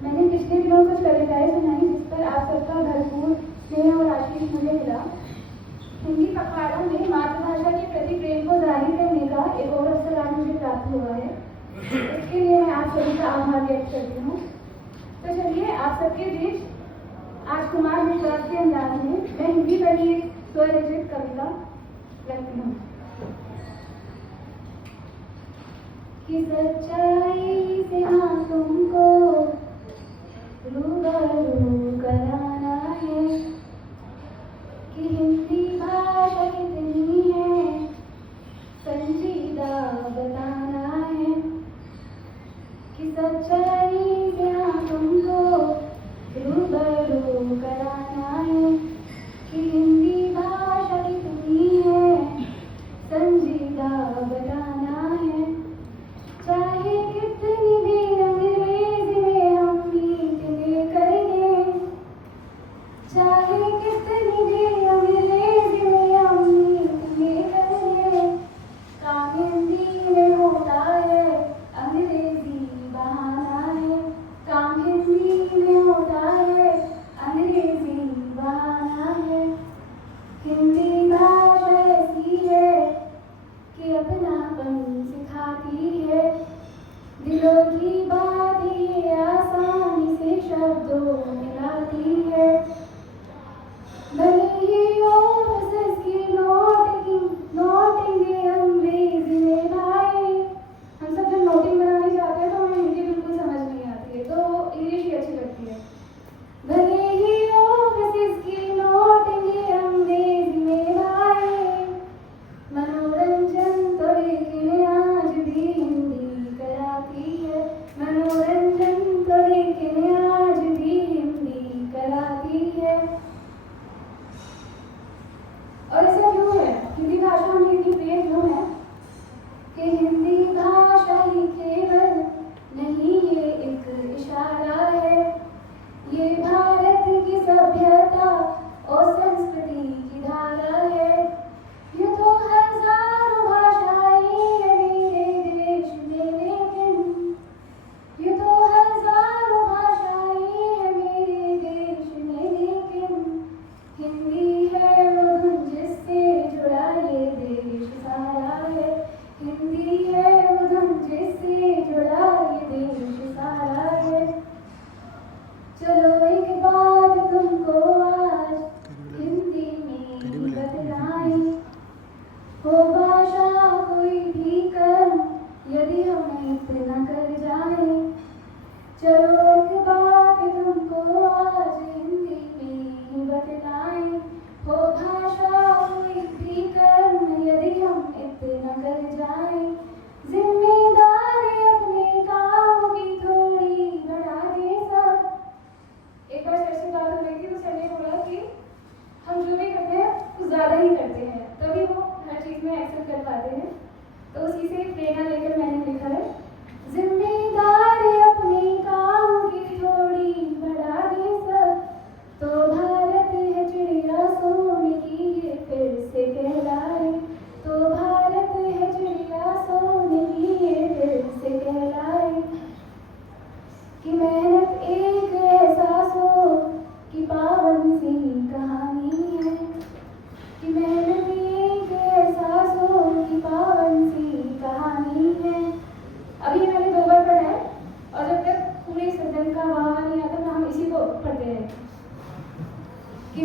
मैंने पिछले दिनों कुछ कविताएं सुनाई जिस पर आप सबका भरपूर स्नेह और आशीष मुझे मिला। हिंदी पखवाड़ा में मातृभाषा के प्रति प्रेम को जाहिर करने का एक और अवसर आज मुझे प्राप्त हुआ है। इसके लिए मैं आप सभी का आभार व्यक्त करती हूँ। तो चलिए आप सबके बीच आज कुमार विश्वास के अंदाज में मैं हिंदी पर ही एक स्वरचित कविता रखती हूँ कि सच्चाई से हाँ तुमको रूबरू कराना है कि हिंदी भाषा कितनी है संजीदा बताना है कि सच्चाई से हाँ तुमको रूबरू कराना है कि हिंदी भाषा कितनी है संजीदा बताना है। चाहे कितनी भी अंग्रेजी में हम मीटिंगें करेंगे, चाहे कितनी भी अंग्रेजी में हम मीटिंगें करेंगे, काम हिंदी में होता है अंग्रेजी बहाना है, काम हिंदी में होता है अंग्रेजी बहाना है। हिंदी भाषा ऐसी है कि अपनापन सिखाती है, दिलों की बात ये आसानी से शब्दों में लाती है। भले ही ऑफिस की नोटिंग अंग्रेजी में लाए, हम सब जब नोटिंग बनाने जाते हैं तो हमें हिंदी बिल्कुल समझ नहीं आती है, तो इंग्लिश ही अच्छी लगती है। भले ही ऑफिस की नोटिंग अंग्रेजी में लाए, मनोरंजन तो लेकिन आज भी हिंदी कराती है, मनोरंजन तो लेकिन आज भी हिंदी कराती है। और ऐसा क्यों है? हिंदी भाषा में इतनी प्रेम क्यों है कि हिंदी भाषा ही केवल नहीं ये एक इशारा है, ये भारत की सभ्यता और संस्कृति की धारा है। ये तो हजारों भाषाएं है मेरे देश में, लेकिन ये तो हजारों भाषाएं है मेरे देश में, लेकिन हिंदी है वो धुन जिससे जुड़ा ये देश सारा है, हिंदी है वो धुन जिससे जुड़ा ये देश सारा है। चलो एक बात तुमको आज हिंदी में बतलाएं, हो भाषा कोई भी कम यदि हम इतना कर जाए। चलो एक बात तुमको आज हिंदी में ही बतलाएं, हो भाषा कोई भी कम यदि हम इतना कर जाए। जिम्मेदारी अपने काम की थोड़ी बढ़ा दे सब। एक बार सर से बात हो रही थी तो सर ने बोला कि हम जो भी करते हैं कुछ ज़्यादा ही करते हैं, तभी वो हर चीज़ में एक्सेल कर पाते हैं। तो उसी से प्रेरणा लेकर मैंने लिखा है, जिम्मेदारी अपने काम की थोड़ी बढ़ा दे सब, तो भारत है चिड़िया सोने की ये फिर से कहलाए, तो भारत है चिड़िया सोने की ये फिर से कहलाए। कि मेहनत एक एहसास हो कि पावन सी कहानी है, कि मेहनत एक एहसास हो कि पावन सी कहानी है। अभी मैंने 2 बार पढ़ा है और जब तक पूरे सदन का वाह नहीं आता तो हम इसी को पढ़ते हैं कि